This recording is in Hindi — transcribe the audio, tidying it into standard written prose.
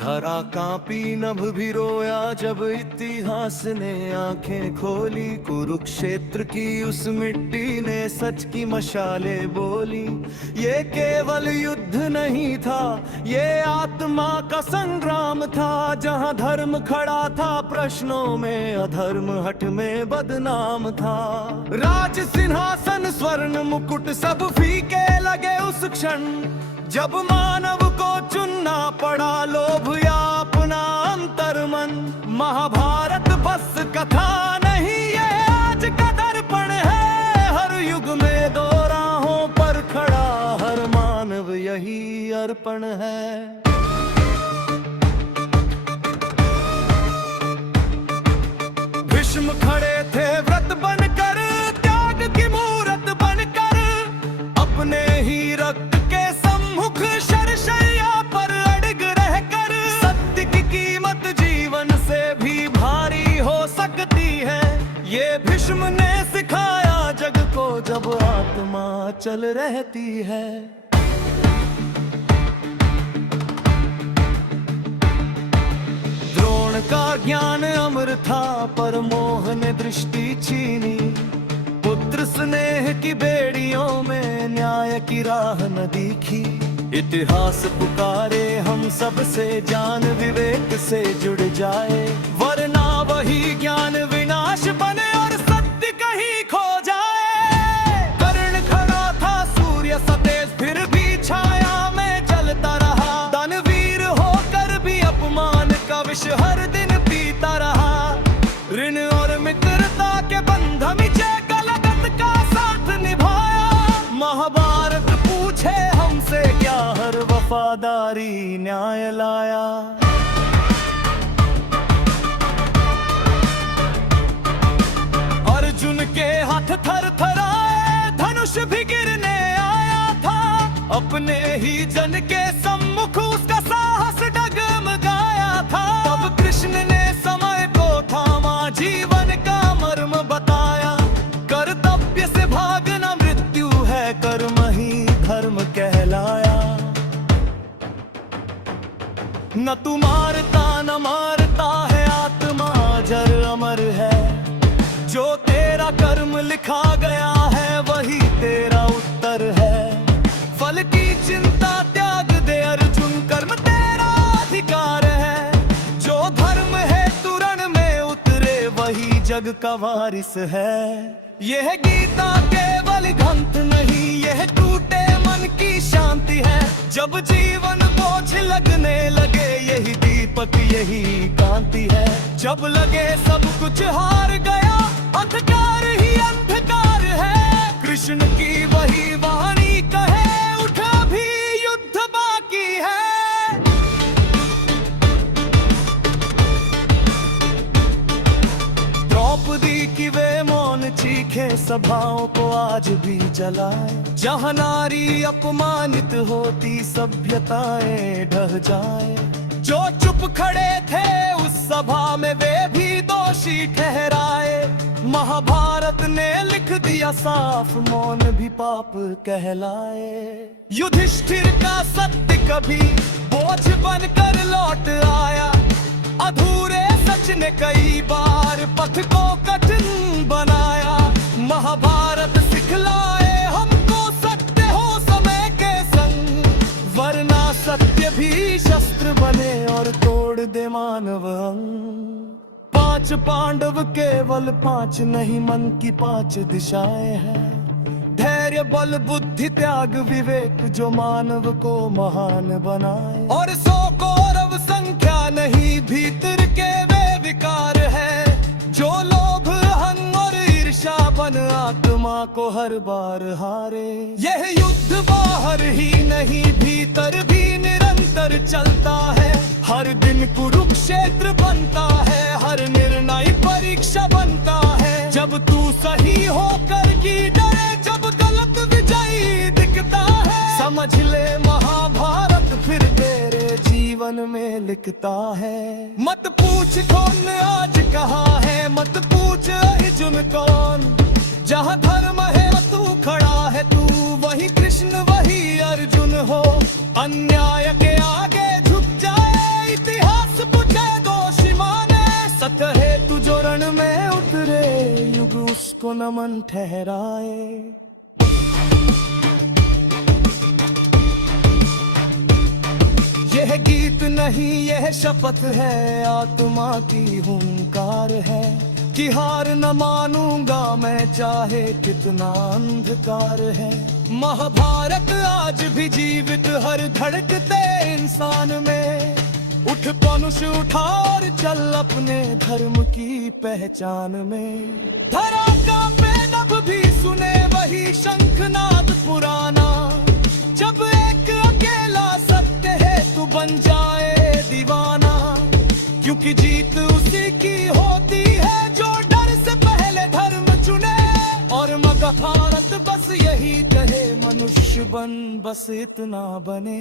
धरा कांपी नभ भी रोया जब इतिहास ने आंखें खोली। कुरुक्षेत्र की उस मिट्टी ने सच की मशाले बोली। ये केवल युद्ध नहीं था, ये आत्मा का संग्राम था। जहां धर्म खड़ा था प्रश्नों में, अधर्म हट में बदनाम था। राज सिंहासन स्वर्ण मुकुट सब फीके लगे उस क्षण, जब मानव को चुनना पड़ा लोभ या अपना अंतर्मन। महाभारत बस कथा नहीं, ये आज का दर्पण है। हर युग में दो राहों पर खड़ा हर मानव यही अर्पण है। भीष्म खड़े थे व्रत बनकर, त्याग की मूरत बनकर। अपने ही रक्त के सम्मुख शरशैया पर अड़ग रहकर। सत्य की कीमत जीवन से भी भारी हो सकती है। ये भीष्म ने सिखाया जग को जब आत्मा चल रहती है। द्रोण का ज्ञान अमर था पर मोह ने दृष्टि छीनी। पुत्र स्नेह की बेड़ियों में न्याय की राह न दिखी। इतिहास पुकारे हम सब से, ज्ञान विवेक से जुड़ जाए। वरना वही ज्ञान विनाश बने और सत्य कहीं खो जाए। कर्ण खड़ा था सूर्य सतेज, फिर भी छाया में जलता रहा। दानवीर होकर भी अपमान का विष हर दिन पीता रहा। ऋण और मित्रता के बंध मिचे, महाभारत पूछे हमसे क्या हर वफादारी न्याय लाया। अर्जुन के हाथ थर थराए, धनुष भी गिरने आया था। अपने ही जन के सम्मुख उसका साहस डगमगाया था। तब कृष्ण ने समय को थामा, जीवन का मर्म बताया। कर्तव्य से भागना मृत्यु है, कर्म ही धर्म कहलाया। न तू मारता न मारता है, आत्मा जर अमर है। जो तेरा कर्म लिखा गया है वही तेरा उत्तर है। फल की चिंता त्याग दे अर्जुन, कर्म तेरा अधिकार है। जो धर्म है तुरण में उतरे वही जग का वारिस है। यह गीता केवल ग्रंथ नहीं, यह टूटे मन की शांति है। जब जीवन बोझ लगने लगे यही दीपक यही कांति है। जब लगे सब कुछ हार गया, अंधकार ही अंधकार है। कृष्ण की वही वाणी कहे, उठ अभी युद्ध बाकी है। द्रौपदी की वे मौन चीखे सभाओं को आज भी जलाए। जहाँ नारी अपमानित होती सभ्यताएं ढह जाए। जो चुप खड़े थे उस सभा में वे भी दोषी ठहराए। महाभारत ने लिख दिया साफ, मौन भी पाप कहलाए। युधिष्ठिर का सत्य कभी बोझ बनकर लौट आया। अधूरे सच ने कई बार पथ को कठिन बनाया। महाभारत सिखलाए हमको सत्य हो समय के संग, वरना सत्य भी शस्त्र बने और तोड़ दे मानव अंग। 5 पांडव केवल 5 नहीं, मन की 5 दिशाएं हैं। धैर्य बल बुद्धि त्याग विवेक जो मानव को महान बनाए। और 100 कौरव संख्या नहीं, भीतर के वे विकार है। जो लोभ अहंग और ईर्ष्या बन आत्मा को हर बार हारे। यह युद्ध बाहर ही नहीं, भीतर भी निरंतर चलता है। हर दिन कुरुक्षेत्र बनता है, हर निर्णय परीक्षा बनता है। जब तू सही होकर की डरे, जब गलत विजयी दिखता है। समझ ले महाभारत फिर तेरे जीवन में लिखता है। मत पूछ कौन आज कहाँ है, मत पूछ अर्जुन कौन। जहाँ धर्म है तू खड़ा है, तू वही कृष्ण वही अर्जुन हो। अन्याय के आगे झुक जाए इतिहास को नमन ठहराए। यह गीत नहीं यह शपथ है, आत्मा की हुंकार है कि हार न मानूंगा मैं चाहे कितना अंधकार है। महाभारत आज भी जीवित हर धड़कते इंसान में, उठ पनुष उठा और चल अपने धर्म की पहचान में। धरा का नभ भी सुने वही शंखनाद पुराना, जब एक अकेला सत्य है तू बन जाए दीवाना। क्योंकि जीत उसी की होती है जो डर से पहले धर्म चुने, और महाभारत बस यही कहे मनुष्य बन बस इतना बने।